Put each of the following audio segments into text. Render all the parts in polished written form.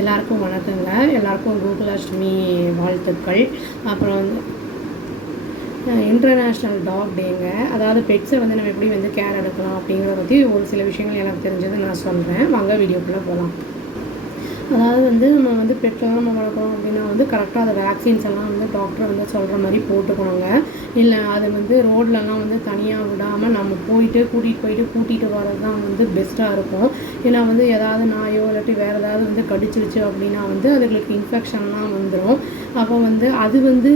எல்லாருக்கும் வணக்கங்க. எல்லாருக்கும் கோகுலாஷ்டமி வாழ்த்துக்கள். அப்புறம் வந்து இன்டர்நேஷ்னல் டாக் டேங்க. அதாவது பெட்ஸை வந்து நம்ம எப்படி வந்து கேர் எடுக்கலாம் அப்படிங்கிறத பற்றி ஒரு சில விஷயங்கள் எனக்கு தெரிஞ்சதை நான் சொல்கிறேன். வாங்க வீடியோக்குள்ளே போகலாம். அதாவது வந்து நம்ம வந்து பெட்லாம் நம்ம வளர்க்குறோம் அப்படின்னா வந்து கரெக்டாக அதை வேக்சின்ஸ் எல்லாம் வந்து டாக்டர் வந்து சொல்கிற மாதிரி போட்டுக்கணுங்க. இல்லை அது வந்து ரோட்லலாம் வந்து தனியாக விடாமல் நம்ம கூட்டிகிட்டு வர்றது தான் வந்து பெஸ்ட்டாக இருக்கும். ஏன்னா வந்து ஏதாவது நாயோ இல்லாட்டி வேறு ஏதாவது வந்து கடிச்சிருச்சு அப்படின்னா வந்து அதுங்களுக்கு இன்ஃபெக்ஷன்லாம் வந்துடும். அப்போ வந்து அது வந்து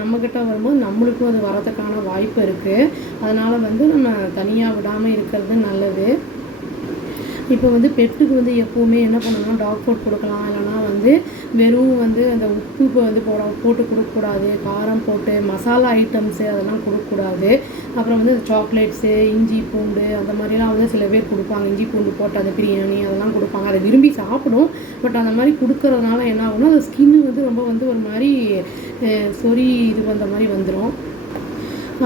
நம்மக்கிட்ட வரும்போது நம்மளுக்கும் அது வரதுக்கான வாய்ப்பு இருக்குது. அதனால் வந்து நம்ம தனியாக விடாமல் இருக்கிறது நல்லது. இப்போ வந்து பெட்டுக்கு வந்து எப்போவுமே என்ன பண்ணணும்னா டாக் ஃபுட் கொடுக்கலாம். இல்லைனா வந்து வெறும் வந்து அந்த உப்பு வந்து போட்டு கொடுக்கக்கூடாது. காரம் போட்டு மசாலா ஐட்டம்ஸு அதெல்லாம் கொடுக்கக்கூடாது. அப்புறம் வந்து சாக்லேட்ஸு, இஞ்சி பூண்டு அந்த மாதிரிலாம் வந்து சில பேர் கொடுப்பாங்க. இஞ்சி பூண்டு போட்டு அது பிரியாணி அதெல்லாம் கொடுப்பாங்க. அதை விரும்பி சாப்பிடும். பட் அந்த மாதிரி கொடுக்கறதுனால என்ன ஆகும்னா அது ஸ்கின்னு வந்து ரொம்ப வந்து ஒரு மாதிரி சொறி இது வந்த மாதிரி வந்துடும்.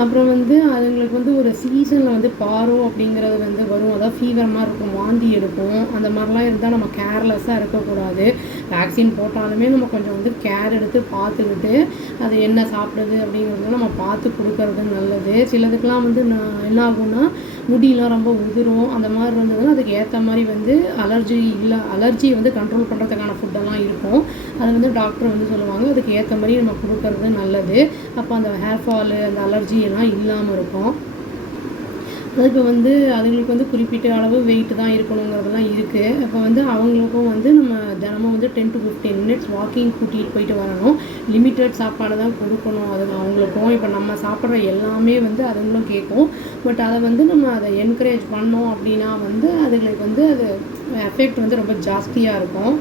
அப்புறம் வந்து அதுங்களுக்கு வந்து ஒரு சீசனில் வந்து பாரோ அப்படிங்கிறது வந்து வரும். அதாவது ஃபீவர் மாதிரி இருக்கும், வாந்தி எடுக்கும். அந்த மாதிரிலாம் இருந்தால் நம்ம கேர்லெஸ்ஸாக இருக்கக்கூடாது. வேக்சின் போட்டாலுமே நம்ம கொஞ்சம் வந்து கேர் எடுத்து பார்த்துக்கிட்டு அது என்ன சாப்பிடுது அப்படிங்கிறத நம்ம பார்த்து கொடுக்கறது நல்லது. சிலதுக்கெலாம் வந்து என்ன ஆகும்னா முடியெலாம் ரொம்ப உதிரும். அந்த மாதிரி இருந்ததுன்னா அதுக்கு ஏற்ற மாதிரி வந்து அலர்ஜியை வந்து கண்ட்ரோல் பண்ணுறதுக்கான ஃபுட்டெல்லாம் இருக்கும். அதை வந்து டாக்டர் வந்து சொல்லுவாங்க. அதுக்கு ஏற்ற மாதிரி நம்ம கொடுக்கறது நல்லது. அப்போ அந்த ஹேர் ஃபாலு அந்த அலர்ஜி எல்லாம் இல்லாமல் இருக்கும். அதுக்கு வந்து அதுங்களுக்கு வந்து குறிப்பிட்ட அளவு வெயிட்டு தான் இருக்கணுங்கிறதுலாம் இருக்குது. இப்போ வந்து அவங்களுக்கும் வந்து நம்ம தினமும் வந்து 10 to 15 minutes வாக்கிங் கூட்டிகிட்டு போயிட்டு வரணும். லிமிட்டட் சாப்பாடு தான் கொடுக்கணும். அது அவங்களுக்கும் இப்போ நம்ம சாப்பிட்ற எல்லாமே வந்து அதுங்களும் கேட்கும். பட் அதை வந்து நம்ம அதை என்கரேஜ் பண்ணோம் அப்படின்னா வந்து அதுங்களுக்கு வந்து அது எஃபெக்ட் வந்து ரொம்ப ஜாஸ்தியாக இருக்கும்.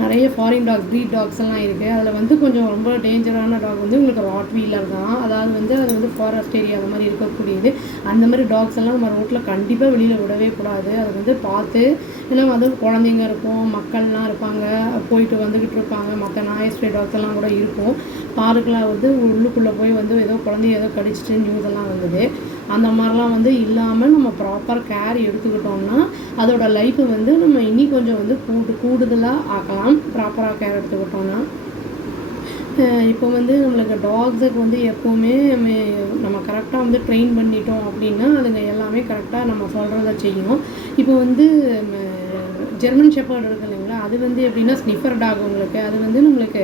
நிறைய ஃபாரின் டாக்ஸ், ப்ரீட் டாக்ஸ் எல்லாம் இருக்குது. அதில் வந்து கொஞ்சம் ரொம்ப டேஞ்சரான டாக் வந்து உங்களுக்கு ராட்வீலர் தான். அதாவது வந்து அது வந்து ஃபாரஸ்ட் ஏரியா அந்த மாதிரி இருக்கக்கூடியது. அந்த மாதிரி டாக்ஸ் எல்லாம் நம்ம ரோட்டில் கண்டிப்பாக வெளியில் விடவே கூடாது. அதை வந்து பார்த்து, ஏன்னா வந்து குழந்தைங்க இருக்கும், மக்கள்லாம் இருப்பாங்க, போயிட்டு வந்துக்கிட்டு இருப்பாங்க. மற்ற நாய் ஸ்ட்ரே டாக்ஸ் எல்லாம் கூட இருக்கும். பார்க்கில் வந்து உள்ளுக்குள்ளே போய் வந்து ஏதோ குழந்தைய ஏதோ கடிச்சிட்டு நியூஸ் எல்லாம் வந்தது. அந்த மாதிரிலாம் வந்து இல்லாமல் நம்ம ப்ராப்பர் கேர் எடுத்துக்கிட்டோம்னா அதோட லைஃப்பை வந்து நம்ம இன்னி கொஞ்சம் வந்து கூடுதலாக ஆக்கலாம். ப்ராப்பராக கேர் எடுத்துக்கிட்டோம்னா இப்போ வந்து நம்மளுக்கு டாக்ஸுக்கு வந்து எப்போவுமே நம்ம கரெக்டாக வந்து ட்ரெயின் பண்ணிட்டோம் அப்படின்னா அதுங்க எல்லாமே கரெக்டாக நம்ம சொல்கிறத செய்யும். இப்போ வந்து ஜெர்மன் ஷெப்பர்ட் இருக்குது இல்லைங்களா, அது வந்து எப்படின்னா ஸ்னிஃபர் டாக் உங்களுக்கு. அது வந்து நம்மளுக்கு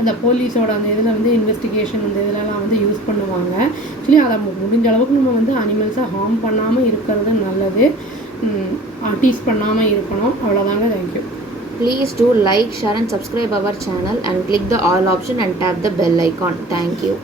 அந்த போலீஸோட அந்த இதில் வந்து இன்வெஸ்டிகேஷன் அந்த இதிலலாம் வந்து யூஸ் பண்ணுவாங்க. ஆக்சுவலி அதை முடிஞ்ச அளவுக்கு நம்ம வந்து அனிமல்ஸை ஹார்ம் பண்ணாமல் இருக்கிறது நல்லது. டீஸ் பண்ணாமல் இருக்கணும். அவ்வளோதாங்க. Thank you. Please do like, share and subscribe our channel and click the all option and tap the bell icon. Thank you.